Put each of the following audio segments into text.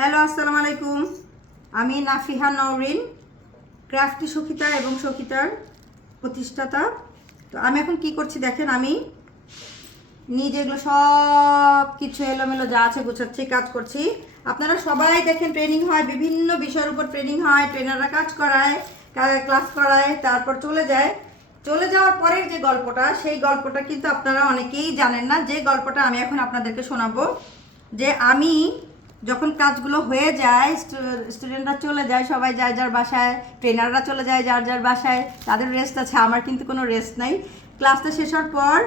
Hello, আসসালামু আলাইকুম। আমি নাফিহা নওরিন, ক্রাফটি সখিতা এবং সখিতার প্রতিষ্ঠাতা। তো আমি এখন কি করছি দেখেন, আমি নিজে এগুলো সব কিছু এলোমেলো যা আছে গোছাচ্ছি, কাজ করছি। আপনারা সবাই দেখেন ট্রেনিং হয়, বিভিন্ন বিষয়ের উপর ট্রেনিং হয়। ট্রেনাররা কাজ করায় ক্লাস করায়, তারপর চলে যায়। চলে যাওয়ার পরের যে গল্পটা, সেই গল্পটা কিন্তু আপনারা অনেকেই জানেন না। যে গল্পটা আমি এখন আপনাদেরকে শোনাবো, যে আমি যখন কাজগুলো হয়ে যায় স্টুডেন্টরা চলে যায়, সবাই যার যার বাসায় ট্রেনাররা চলে যায় যার যার বাসায়, তাদের রেস্ট আছে, আমার কিন্তু কোনো রেস্ট নাই। ক্লাসটা শেষ হওয়ার পর,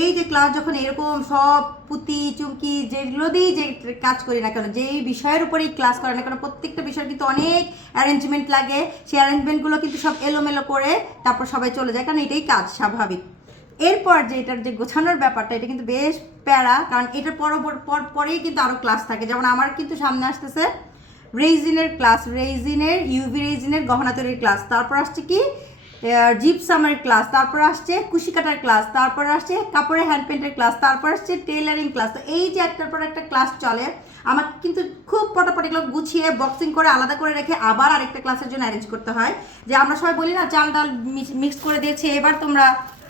এই যে ক্লাস যখন এরকম সব পুঁতি, চুমকি, যেগুলো দিয়েই যে কাজ করি না কেন, যেই বিষয়ের উপরেই ক্লাস করে না কেন, প্রত্যেকটা বিষয়ের কিন্তু অনেক অ্যারেঞ্জমেন্ট লাগে। সেই অ্যারেঞ্জমেন্টগুলো কিন্তু সব এলোমেলো করে তারপর সবাই চলে যায়, কারণ এটাই কাজ স্বাভাবিক। এরপর যে এটার যে গোছানোর ব্যাপারটা, এটা কিন্তু বেশ প্যারা, কারণ এটার পর পর, পরেই কিন্তু আরও ক্লাস থাকে। যেমন আমার কিন্তু সামনে আসতেছে রেজিনের ক্লাস রেজিনের ইউভি রেজিনের গহনা তৈরির ক্লাস তারপর আসছে কি? জিপসামের ক্লাস, তারপর আসছে কুশি কাটার ক্লাস, তারপর আসছে কাপড়ের হ্যান্ড পেন্টের ক্লাস, তারপর আসছে টেইলারিং ক্লাস। তো এই যে একটার পর একটা ক্লাস চলে, আমার কিন্তু খুব পটাপট এগুলো গুছিয়ে বক্সিং করে আলাদা করে রেখে আবার আরেকটা ক্লাসের জন্য অ্যারেঞ্জ করতে হয়। যে আমরা সবাই বলি না চাল ডাল মিক্স করে দিয়েছি, এবার তোমরা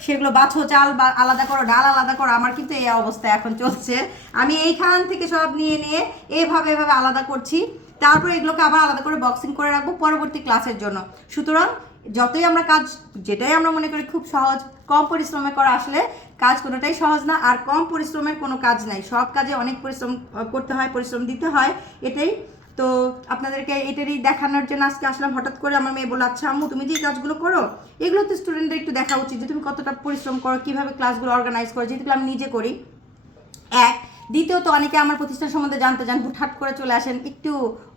সেগুলো বাছো চাল বা আলাদা করো, ডাল আলাদা করো, আমার কিন্তু এই অবস্থা এখন চলছে। আমি এইখান থেকে সব নিয়ে নিয়ে এভাবে এভাবে আলাদা করছি। তারপর এগুলোকে আবার আলাদা করে বক্সিং করে রাখব পরবর্তী ক্লাসের জন্য। সুতরাং যতই আমরা কাজ, যেটাই আমরা মনে করি খুব সহজ, কম পরিশ্রমে করা আসলে কাজ কোনোটাই সহজ না, আর কম পরিশ্রমের কোনো কাজ নাই। সব কাজে অনেক পরিশ্রম করতে হয়, পরিশ্রম দিতে হয়, এটাই। তো আপনাদেরকে এটারই দেখানোর জন্য আজকে আসলাম। হঠাৎ করে আমার মেয়ে বলে আচ্ছা আম্মু, তুমি যে কাজগুলো করো, এগুলো তো স্টুডেন্টদের একটু দেখা উচিত যে তুমি কতটা পরিশ্রম করো, কীভাবে ক্লাসগুলো অর্গানাইজ করো, যেহেতু আমি নিজে করি। এক। দ্বিতীয়ত, অনেকে আমার প্রতিষ্ঠান সম্বন্ধে জানতে চান, হুটহাট করে চলে আসেন, একটু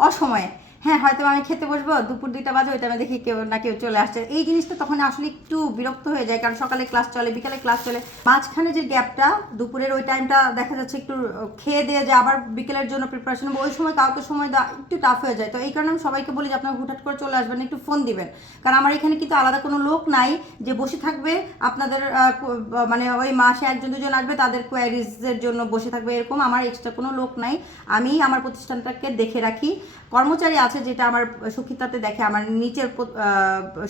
অসময়ে। হ্যাঁ হয়তো আমি খেতে বসবো, দুপুর দুইটা বাজে ওইটা আমি দেখি কেউ না কেউ চলে আসছে। এই জিনিসটা তখন আসলে একটু বিরক্ত হয়ে যায়, কারণ সকালে ক্লাস চলে, বিকালে ক্লাস চলে। মাঝখানে যে গ্যাপটা দুপুরের ওই টাইমটা দেখা যাচ্ছে একটু খেয়ে দিয়ে যে আবার বিকেলের জন্য প্রিপারেশন ওই সময় কাউকে সময় দেওয়া একটু টাফ হয়ে যায়। তো এই কারণে আমি সবাইকে বলি যে, আপনারা হুটহাট করে চলে আসবেন, একটু ফোন দিবেন। কারণ আমার এখানে কিন্তু আলাদা কোনো লোক নাই যে বসে থাকবে, আপনাদের মানে ওই মাসে একজন, দুজন আসবে, তাদের কোয়ারিজের জন্য বসে থাকবে, এরকম আমার এক্সট্রা কোনো লোক নাই। আমি আমার প্রতিষ্ঠানটাকে দেখে রাখি। কর্মচারী আছে যেটা আমার সুখিতাতে দেখে, আমার নিচের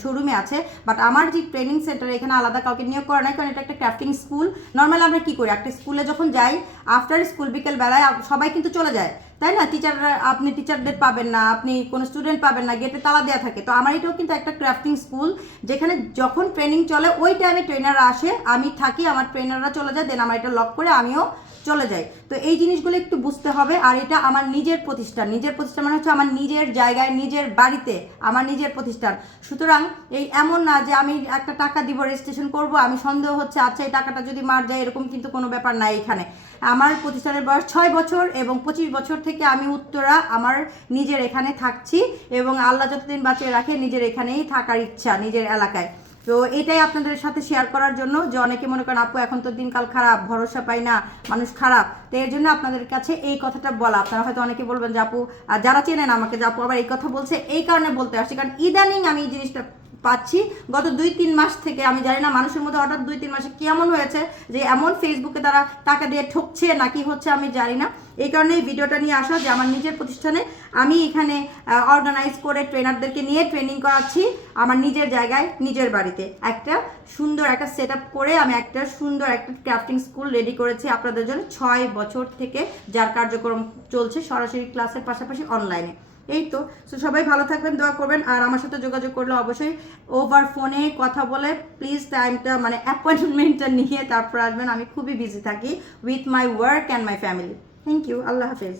শোরুমে আছে বাট আমার যে ট্রেনিং সেন্টার এখানে আলাদা কাউকে নিয়োগ করা নাই, কারণ এটা একটা ক্রাফটিং স্কুল নর্মাল আমরা কী করি? একটা স্কুলে যখন যাই আফটার স্কুল বিকেল বেলায় সবাই কিন্তু চলে যায়। তাই না? টিচাররা আপনি টিচারদের পাবেন না, আপনি কোনো স্টুডেন্ট পাবেন না গেটে তালা দেওয়া থাকে। তো আমার এটাও কিন্তু একটা ক্রাফটিং স্কুল যেখানে যখন ট্রেনিং চলে, ওই টাইমে ট্রেনাররা আসে, আমি থাকি, আমার ট্রেনাররা চলে যায় দেন আমার এটা লক করে, আমিও চলে যায়। তো এই জিনিসগুলো একটু বুঝতে হবে, আর এটা আমার নিজের প্রতিষ্ঠান। নিজের প্রতিষ্ঠান মানে হচ্ছে আমার নিজের জায়গায়, নিজের বাড়িতে আমার নিজের প্রতিষ্ঠান। সুতরাং এই এমন না যে আমি একটা টাকা দিব রেজিস্ট্রেশন করব, আমি সন্দেহ হচ্ছে আচ্ছা এই টাকাটা যদি মার যায়, এরকম কিন্তু কোনো ব্যাপার নাই এখানে। আমার প্রতিষ্ঠানের বয়স ছয় বছর এবং পঁচিশ বছর থেকে আমি উত্তরা আমার নিজের এখানে থাকছি এবং আল্লাহ যতদিন বাঁচিয়ে রাখে, নিজের এখানেই থাকার ইচ্ছা, নিজের এলাকায়। তো এটাই আপনাদের সাথে শেয়ার করার জন্য যে অনেকে মনে করেন, আপু, এখন তো দিনকাল খারাপ, ভরসা পাই না, মানুষ খারাপ। তো এর জন্য আপনাদের কাছে এই কথাটা বলা। আপনারা হয়তো অনেকে বলবেন যে, আপু যারা চেনেন আমাকে যে আপু আবার এই কথা বলছে, এই কারণে বলতে আসছি। কারণ ইদানিং আমি এই জিনিসটা পাচ্ছি। গত দুই তিন মাস থেকে, আমি জানি না মানুষের মধ্যে হঠাৎ দুই তিন মাসে কেমন হয়েছে যে এমন ফেসবুকে তারা টাকা দিয়ে ঠকছে নাকি হচ্ছে আমি জানি না। এই কারণে ভিডিওটা নিয়ে আসা যে আমার নিজের প্রতিষ্ঠানে আমি এখানে অর্গানাইজ করে ট্রেনারদেরকে নিয়ে ট্রেনিং করাচ্ছি আমার নিজের জায়গায়, নিজের বাড়িতে। একটা সুন্দর একটা সেট করে আমি একটা সুন্দর একটা ক্রাফটিং স্কুল রেডি করেছি আপনাদের জন্য ছয় বছর থেকে যার কার্যক্রম চলছে সরাসরি ক্লাসের পাশাপাশি অনলাইনে এই তো সো সবাই ভালো থাকবেন, দোয়া করবেন, আর আমার সাথে যোগাযোগ করলে অবশ্যই ওভার ফোনে কথা বলে প্লিজ টাইমটা মানে অ্যাপয়েন্টমেন্টটা নিয়ে তারপর আসবেন। আমি খুবই বিজি থাকি with my work and my family thank you আল্লাহ হাফেজ।